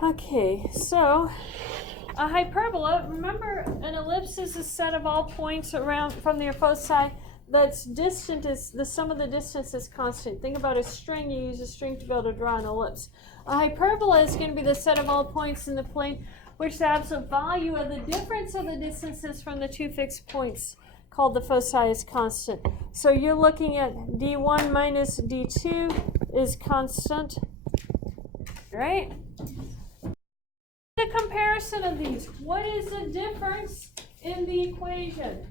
Okay, so a hyperbola, remember an ellipse is a set of all points around from their foci that's distant, is the sum of the distance is constant. Think about a string, you use a string to be able to draw an ellipse. A hyperbola is going to be the set of all points in the plane which the absolute value of the difference of the distances from the two fixed points called the foci is constant. So you're looking at d1 minus d2 is constant, right? The comparison of these. What is the difference in the equation?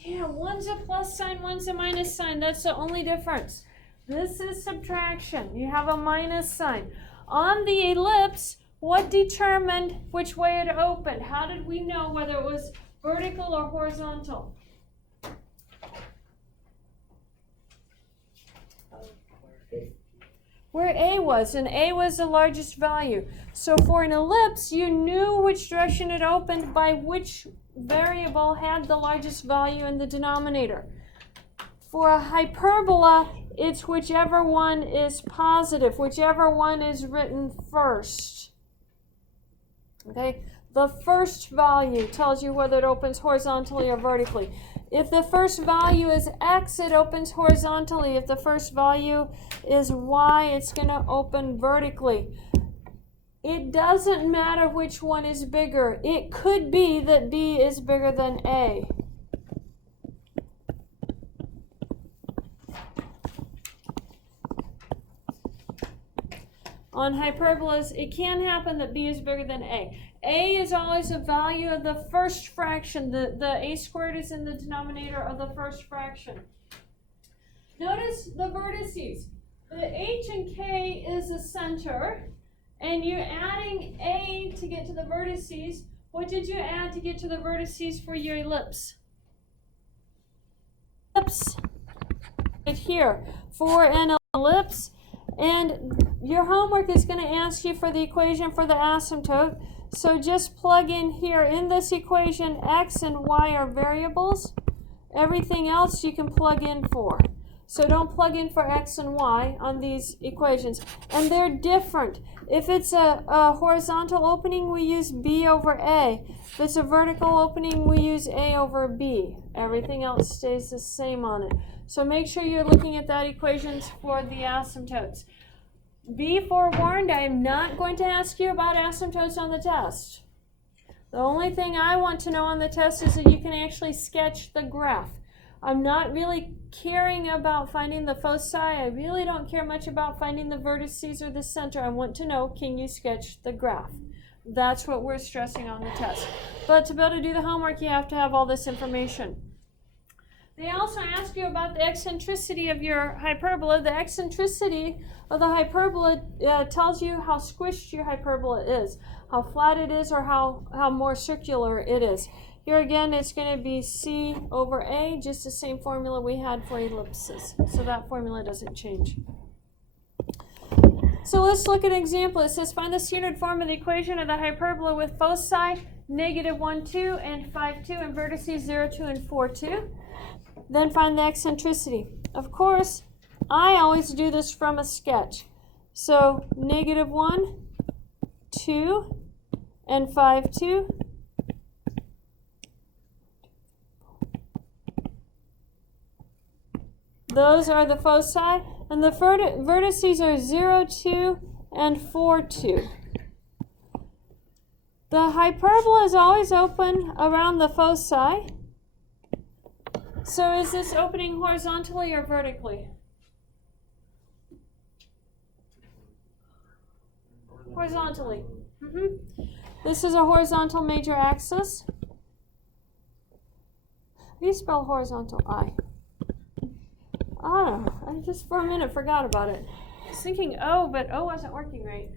Yeah, one's a plus sign, one's a minus sign. That's the only difference. This is subtraction. You have a minus sign. On the ellipse, what determined which way it opened? How did we know whether it was vertical or horizontal? Where A was, and A was the largest value. So for an ellipse, you knew which direction it opened by which variable had the largest value in the denominator. For a hyperbola, it's whichever one is positive, whichever one is written first. Okay? The first value tells you whether it opens horizontally or vertically. If the first value is x, it opens horizontally. If the first value is y, it's going to open vertically. It doesn't matter which one is bigger. It could be that B is bigger than A. On hyperbolas, it can happen that B is bigger than A. A is always a value of the first fraction. The A squared is in the denominator of the first fraction. Notice the vertices. The H and K is the center, and you're adding A to get to the vertices. What did you add to get to the vertices for your ellipse? Ellipse right here. For an ellipse, and your homework is going to ask you for the equation for the asymptote. So just plug in here. In this equation, x and y are variables. Everything else you can plug in for. So don't plug in for x and y on these equations. And they're different. If it's a horizontal opening, we use b over a. If it's a vertical opening, we use a over b. Everything else stays the same on it. So make sure you're looking at that equations for the asymptotes. Be forewarned, I am not going to ask you about asymptotes on the test. The only thing I want to know on the test is that you can actually sketch the graph. I'm not really caring about finding the foci. I really don't care much about finding the vertices or the center. I want to know, can you sketch the graph? That's what we're stressing on the test. But to be able to do the homework, you have to have all this information. They also ask you about the eccentricity of your hyperbola. The eccentricity of the hyperbola tells you how squished your hyperbola is, how flat it is, or how more circular it is. Here again, it's going to be C over A, just the same formula we had for ellipses. So that formula doesn't change. So let's look at an example. It says, find the standard form of the equation of the hyperbola with foci -1, 2, and 5, 2, and vertices 0, 2, and 4, 2. Then find the eccentricity. Of course, I always do this from a sketch. So -1, 2, and 5, 2. Those are the foci, and the vertices are 0, 2, and 4, 2. The hyperbola is always open around the foci. So is this opening horizontally or vertically? Horizontally. This is a horizontal major axis. How do you spell horizontal? I. Oh, I just for a minute forgot about it. I was thinking O, but O wasn't working right.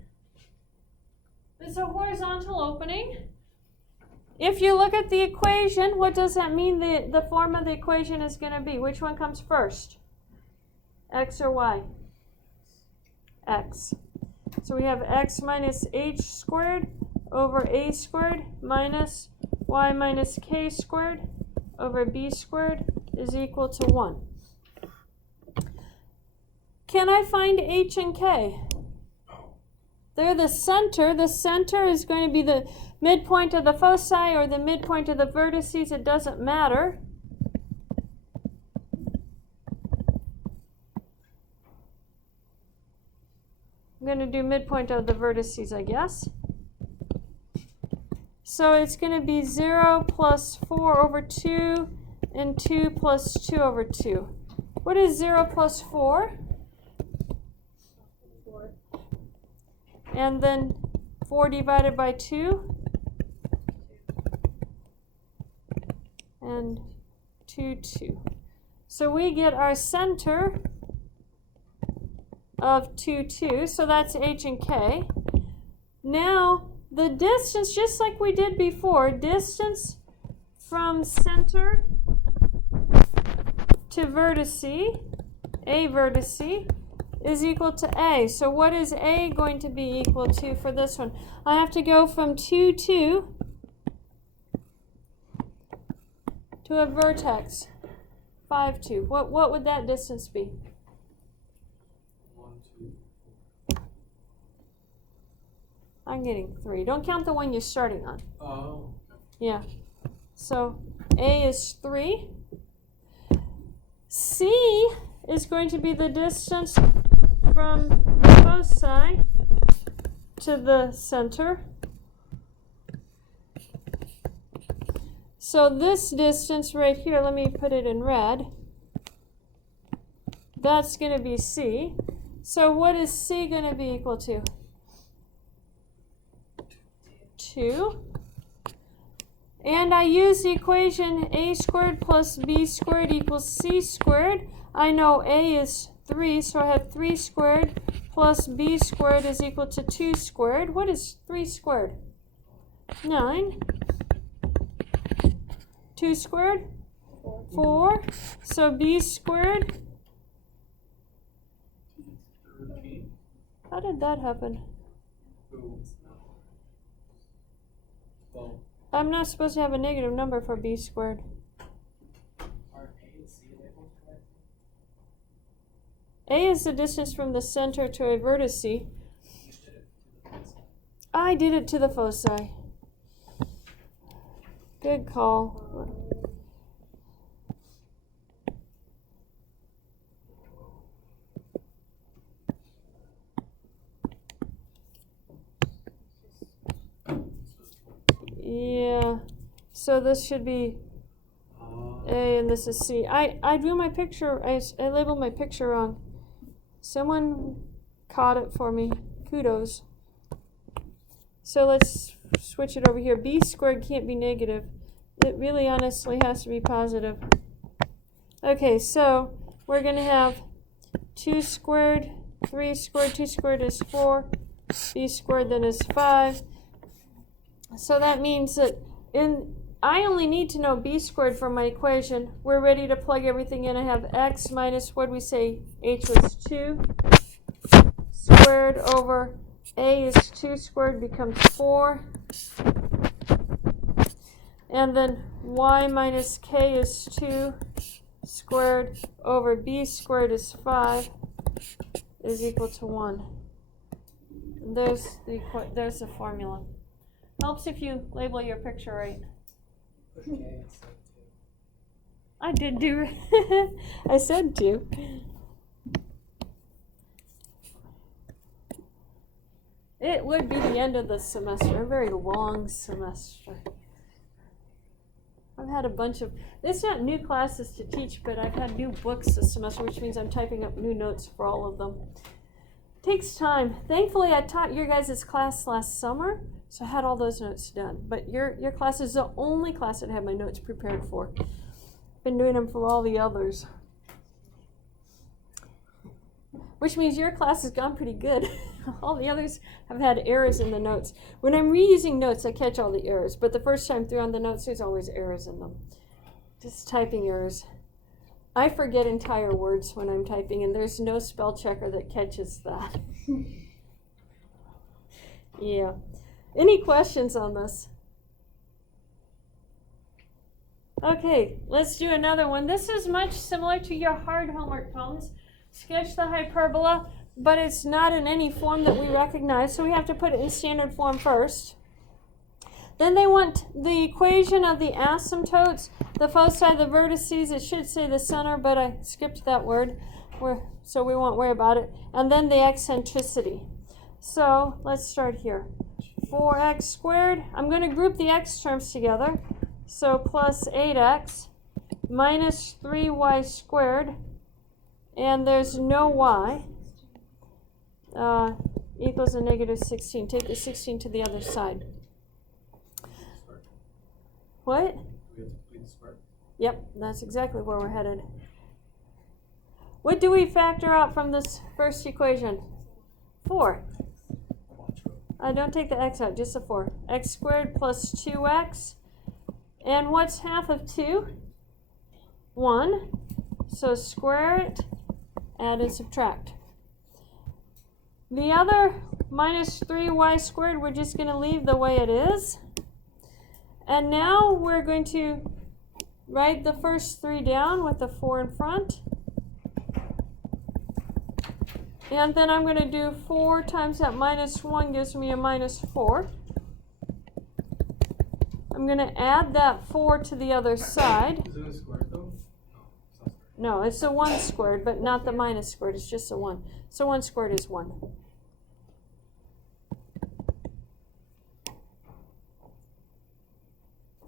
It's a horizontal opening. If you look at the equation, what does that mean the form of the equation is going to be? Which one comes first? X or Y? X. So we have x minus h squared over a squared minus y minus k squared over b squared is equal to 1. can I find H and K? They're the center. The center is going to be the midpoint of the foci or the midpoint of the vertices. It doesn't matter. I'm going to do midpoint of the vertices, I guess. So it's going to be 0 plus 4 over 2 and 2 plus 2 over 2. What is 0 plus 4? 4. And then 4 divided by 2? And 2, 2. So we get our center of 2, 2. So that's H and K. Now, the distance, just like we did before, distance from center to vertice, A vertice, is equal to A. So what is A going to be equal to for this one? I have to go from 2, 2 to a vertex, 5, 2. What would that distance be? 1, 2. I'm getting 3. Don't count the one you're starting on. Oh. Yeah. So A is 3. C is going to be the distance from the foci to the center. So this distance right here, let me put it in red. That's going to be C. So what is C going to be equal to? 2. And I use the equation a squared plus b squared equals c squared. I know a is 3, so I have 3 squared plus b squared is equal to 2 squared. What is 3 squared? 9. 2 squared? 4. So b squared? How did that happen? I'm not supposed to have a negative number for b squared. A is the distance from the center to a vertice. I did it to the foci. Good call. Yeah, so this should be A and this is C. I drew my picture, I labeled my picture wrong. Someone caught it for me. Kudos. So let's switch it over here. B squared can't be negative. It really honestly has to be positive. Okay, so we're going to have 2 squared, 3 squared, 2 squared is 4, b squared then is 5. So that means that I only need to know b squared for my equation. We're ready to plug everything in. I have x minus, what did we say, h was 2 squared over a is 2 squared becomes 4. And then y minus k is 2 squared over b squared is 5 is equal to 1. And there's the formula. Helps if you label your picture right. I did do I said 2. It would be the end of the semester, a very long semester. I've had a bunch of, it's not new classes to teach, but I've had new books this semester, which means I'm typing up new notes for all of them. It takes time. Thankfully, I taught your guys' class last summer, so I had all those notes done. But your class is the only class that I have my notes prepared for. Been doing them for all the others. Which means your class has gone pretty good. All the others have had errors in the notes. When I'm reusing notes, I catch all the errors. But the first time through on the notes, there's always errors in them. Just typing errors. I forget entire words when I'm typing, and there's no spell checker that catches that. Yeah. Any questions on this? Okay, let's do another one. This is much similar to your hard homework problems, sketch the hyperbola, but it's not in any form that we recognize, so we have to put it in standard form first. Then they want the equation of the asymptotes, the foci, the vertices. It should say the center, but I skipped that word, so we won't worry about it. And then the eccentricity. So let's start here. 4x squared. I'm going to group the x terms together. So plus 8x minus 3y squared, and there's no y, equals a negative 16. Take the 16 to the other side. What? Yep, that's exactly where we're headed. What do we factor out from this first equation? 4. Don't take the x out, just the 4. X squared plus 2x. And what's half of 2? 1. So square it, add and subtract. The other minus 3y squared, we're just going to leave the way it is. And now we're going to write the first 3 down with the 4 in front. And then I'm going to do 4 times that minus 1 gives me a minus 4. I'm going to add that 4 to the other side. Is it a squared though? No, it's a 1 squared, but not the minus squared. It's just a 1. So 1 squared is 1.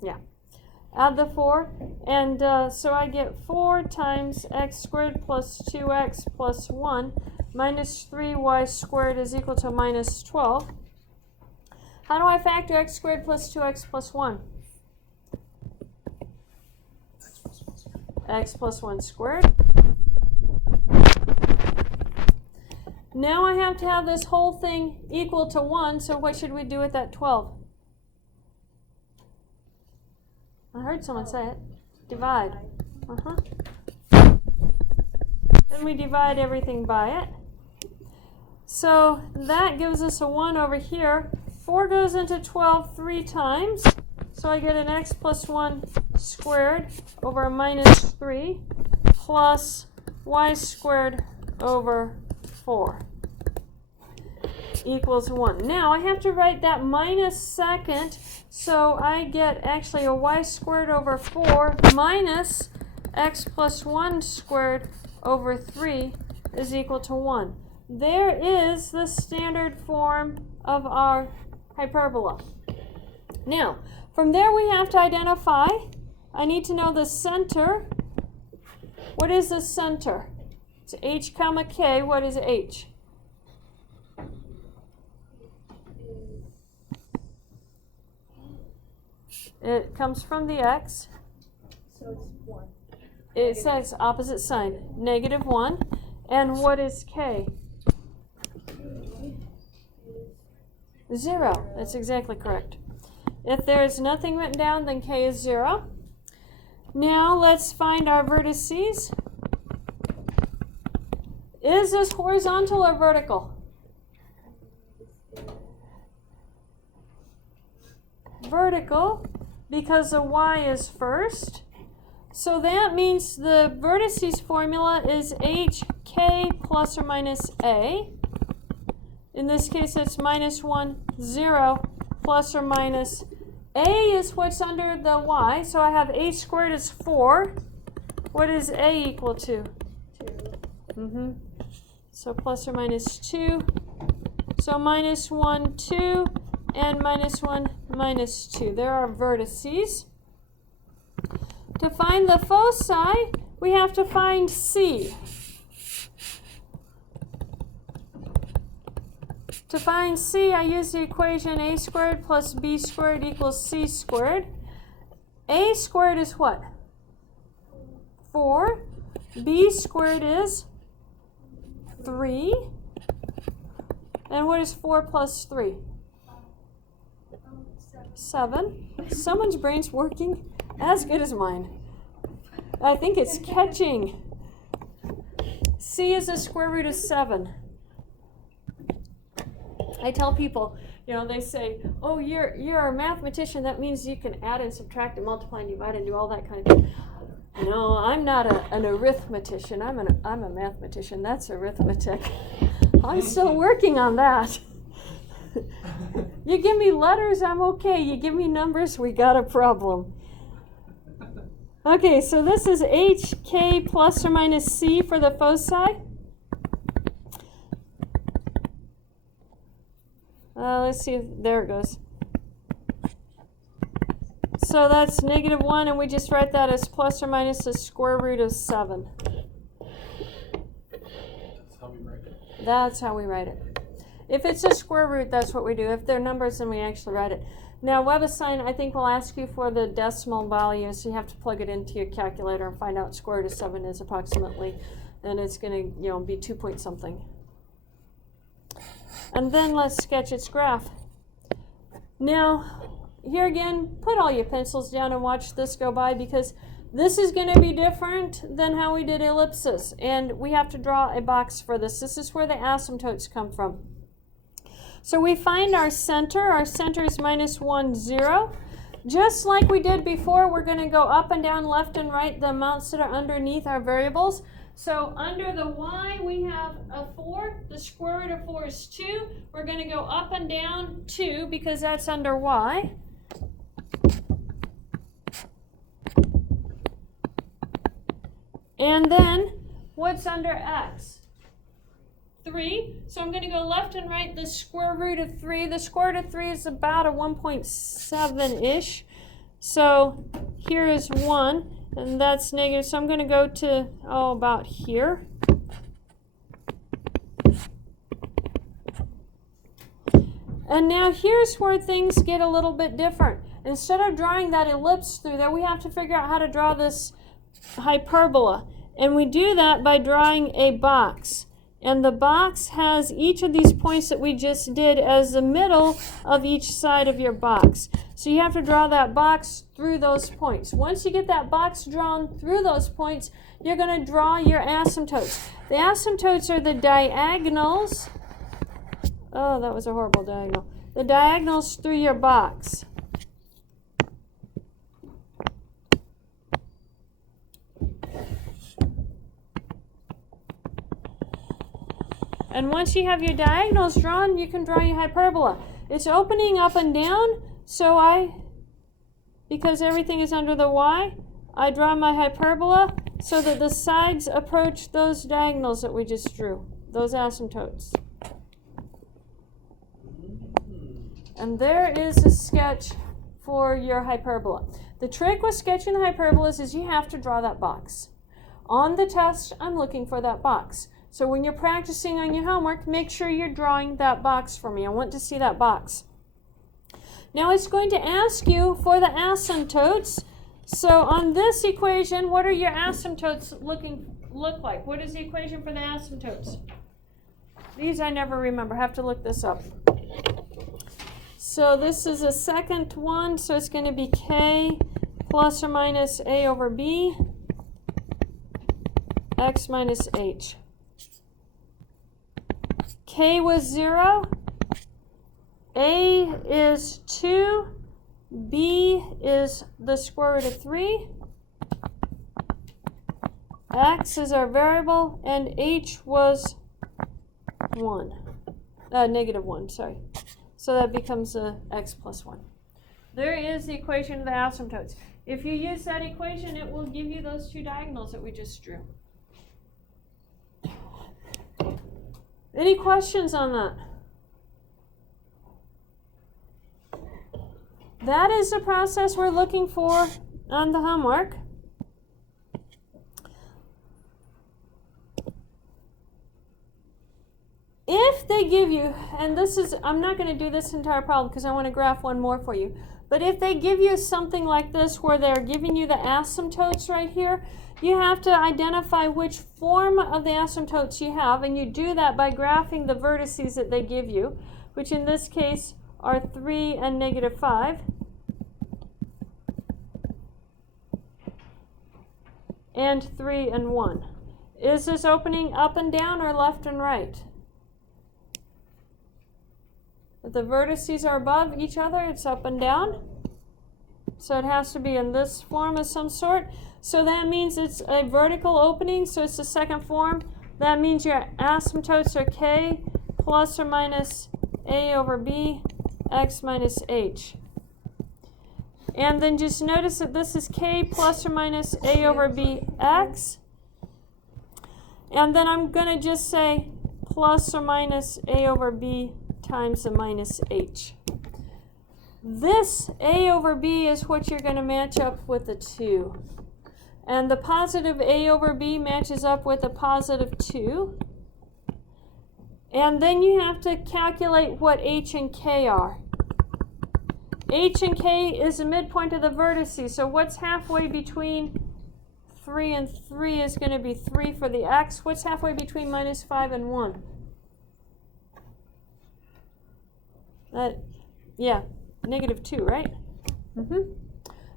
Yeah. Add the 4, and so I get 4 times x squared plus 2x plus 1 minus 3y squared is equal to minus 12. How do I factor x squared plus 2x plus 1? X plus 1 squared. Now I have to have this whole thing equal to 1, so what should we do with that 12? I heard someone say it. Divide. Then we divide everything by it. So that gives us a 1 over here. 4 goes into 12 3 times. So I get an x plus 1 squared over a minus 3 plus y squared over 4 equals 1. Now I have to write that minus second, so I get actually a y squared over 4 minus x plus 1 squared over 3 is equal to 1. There is the standard form of our hyperbola. Now, from there we have to identify, I need to know the center. What is the center? It's h comma k. What is h? It comes from the x. So it's 1. It says opposite sign, negative 1. And what is k? 0. That's exactly correct. If there is nothing written down, then k is 0. Now let's find our vertices. Is this horizontal or vertical? Vertical, because the y is first. So that means the vertices formula is hk plus or minus a. In this case, it's minus 1, 0, plus or minus. A is what's under the y, so I have h squared is 4. What is a equal to? 2. So plus or minus 2. So minus 1, 2, and minus 1, minus 2. There are vertices. To find the foci, we have to find C. To find C, I use the equation a squared plus b squared equals c squared. A squared is what? 4. B squared is 3. And what is 4 plus 3? 7. Someone's brain's working as good as mine. I think it's catching. C is the square root of 7. I tell people, they say, oh, you're a mathematician. That means you can add and subtract and multiply and divide and do all that kind of thing. No, I'm not an arithmetician. I'm a mathematician. That's arithmetic. I'm still working on that. You give me letters, I'm okay. You give me numbers, we got a problem. Okay, so this is HK plus or minus C for the foci. Let's see, there it goes. So that's -1, and we just write that as plus or minus the square root of 7. That's how we write it. That's how we write it. If it's a square root, that's what we do. If they're numbers, then we actually write it. Now, WebAssign, I think, will ask you for the decimal value, so you have to plug it into your calculator and find out square root of 7 is approximately, and it's going to, be 2 point something. And then let's sketch its graph. Now, here again, put all your pencils down and watch this go by, because this is going to be different than how we did ellipses, and we have to draw a box for this. This is where the asymptotes come from. So we find our center. Our center is -1, 0. Just like we did before, we're going to go up and down, left and right, the amounts that are underneath our variables. So under the y, we have a 4. The square root of 4 is 2. We're going to go up and down 2 because that's under y. And then, what's under x? 3. So I'm going to go left and right the square root of 3. The square root of 3 is about a 1.7-ish. So here is 1, and that's negative. So I'm going to go to, about here. And now here's where things get a little bit different. Instead of drawing that ellipse through there, we have to figure out how to draw this hyperbola. And we do that by drawing a box. And the box has each of these points that we just did as the middle of each side of your box. So you have to draw that box through those points. Once you get that box drawn through those points, you're going to draw your asymptotes. The asymptotes are the diagonals. Oh, that was a horrible diagonal. The diagonals through your box. And once you have your diagonals drawn, you can draw your hyperbola. It's opening up and down, so because everything is under the y, I draw my hyperbola so that the sides approach those diagonals that we just drew, those asymptotes. And there is a sketch for your hyperbola. The trick with sketching the hyperbolas is you have to draw that box. On the test, I'm looking for that box. So when you're practicing on your homework, make sure you're drawing that box for me. I want to see that box. Now it's going to ask you for the asymptotes. So on this equation, what are your asymptotes look like? What is the equation for the asymptotes? These I never remember. I have to look this up. So this is a second one, so it's going to be k plus or minus a over b, x minus h. K was 0, A is 2, B is the square root of 3, X is our variable, and H was 1, -1, sorry. So that becomes X plus 1. There is the equation of the asymptotes. If you use that equation, it will give you those two diagonals that we just drew. Any questions on that? That is the process we're looking for on the homework. If they give you, and this is, I'm not going to do this entire problem because I want to graph one more for you, but if they give you something like this where they're giving you the asymptotes right here, you have to identify which form of the asymptotes you have, and you do that by graphing the vertices that they give you, which in this case are 3 and -5. And 3 and 1. Is this opening up and down or left and right? If the vertices are above each other, it's up and down. So it has to be in this form of some sort. So that means it's a vertical opening, so it's the second form. That means your asymptotes are k plus or minus a over b x minus h. And then just notice that this is k plus or minus a over b x. And then I'm going to just say plus or minus a over b times the minus h. This a over b is what you're going to match up with the 2. And the positive a over b matches up with the positive 2. And then you have to calculate what h and k are. H and k is the midpoint of the vertices. So what's halfway between 3 and 3 is going to be 3 for the x. What's halfway between minus 5 and 1? Negative 2, right?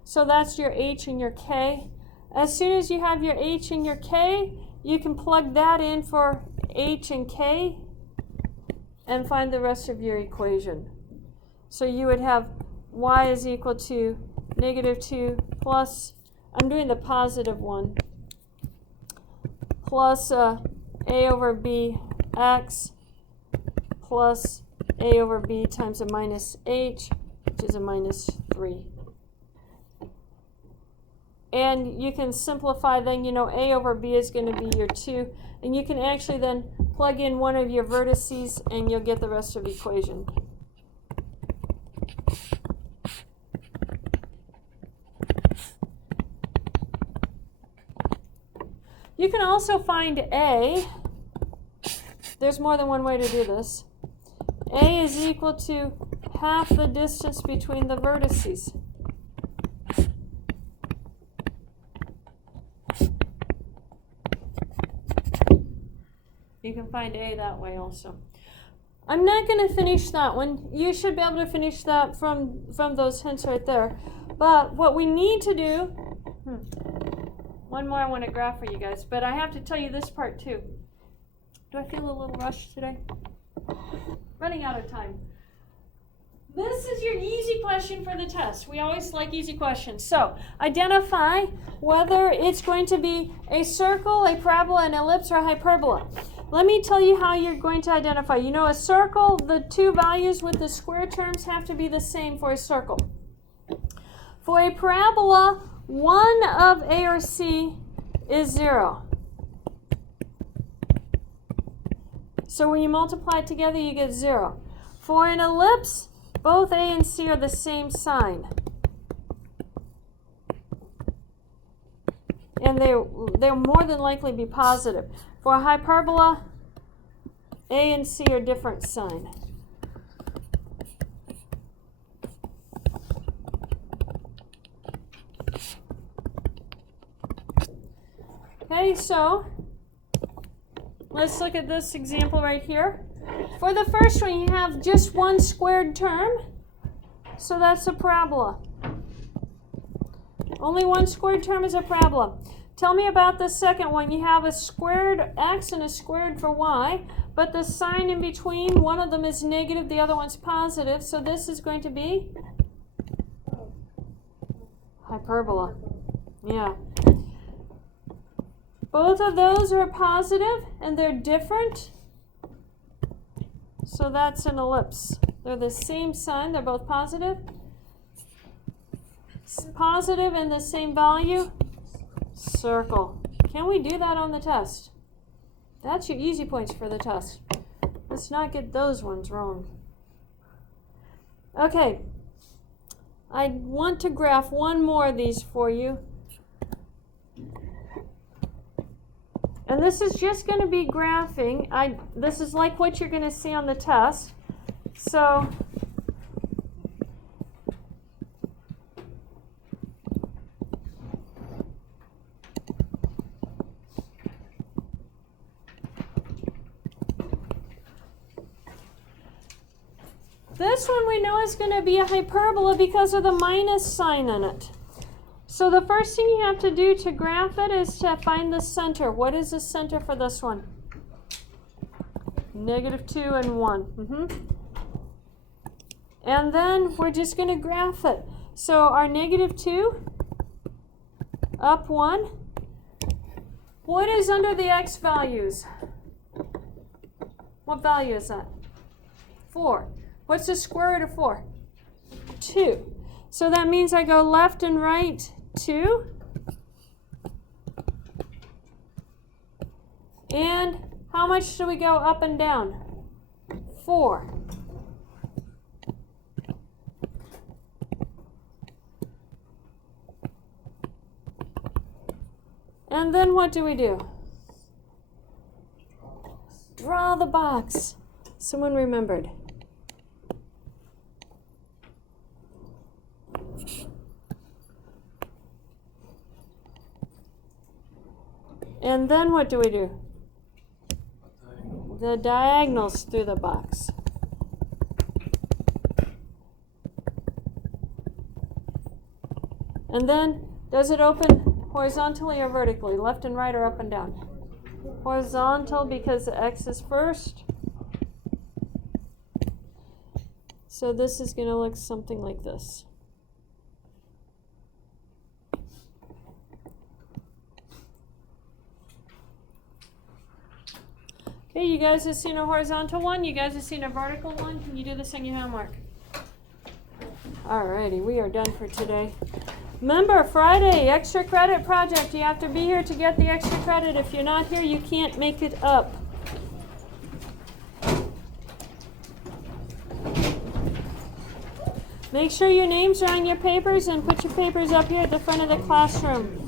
So that's your h and your k. As soon as you have your h and your k, you can plug that in for h and k and find the rest of your equation. So you would have y is equal to negative 2 plus, I'm doing the positive one, plus a over b x plus a over b times a minus h, which is a minus 3. And you can simplify then, you know, a over b is going to be your 2. And you can actually then plug in one of your vertices and you'll get the rest of the equation. You can also find a. There's more than one way to do this. A is equal to half the distance between the vertices. You can find a that way also. I'm not going to finish that one. You should be able to finish that from those hints right there. But what we need to do, one more I want to graph for you guys, but I have to tell you this part too. Do I feel a little rushed today? Running out of time. This is your easy question for the test. We always like easy questions. So identify whether it's going to be a circle, a parabola, an ellipse, or a hyperbola. Let me tell you how you're going to identify. You know, a circle, the two values with the square terms have to be the same for a circle. For a parabola, one of A or C is 0. So when you multiply it together, you get 0. For an ellipse, both A and C are the same sign. And they'll more than likely be positive. For a hyperbola, A and C are different sign. Okay, so let's look at this example right here. For the first one, you have just one squared term, so that's a parabola. Only one squared term is a parabola. Tell me about the second one. You have a squared x and a squared for y, but the sign in between, one of them is negative, the other one's positive, so this is going to be hyperbola. Yeah. Both of those are positive, and they're different, so that's an ellipse. They're the same sign, they're both positive. Positive and the same value, circle. Can we do that on the test? That's your easy points for the test. Let's not get those ones wrong. Okay, I want to graph one more of these for you. And this is just going to be graphing. This is like what you're going to see on the test. So this one we know is going to be a hyperbola because of the minus sign in it. So the first thing you have to do to graph it is to find the center. What is the center for this one? Negative 2 and 1. And then we're just going to graph it. So our -2, up 1. What is under the x values? What value is that? 4. What's the square root of 4? 2. So that means I go left and right 2. And how much do we go up and down? 4. And then what do we do? Draw the box. Someone remembered. And then what do we do? The diagonals through the box. And then, does it open horizontally or vertically? Left and right or up and down? Horizontal because the x is first. So this is going to look something like this. Okay, you guys have seen a horizontal one. You guys have seen a vertical one. Can you do this on your homework? Alrighty, we are done for today. Remember, Friday, extra credit project. You have to be here to get the extra credit. If you're not here, you can't make it up. Make sure your names are on your papers and put your papers up here at the front of the classroom.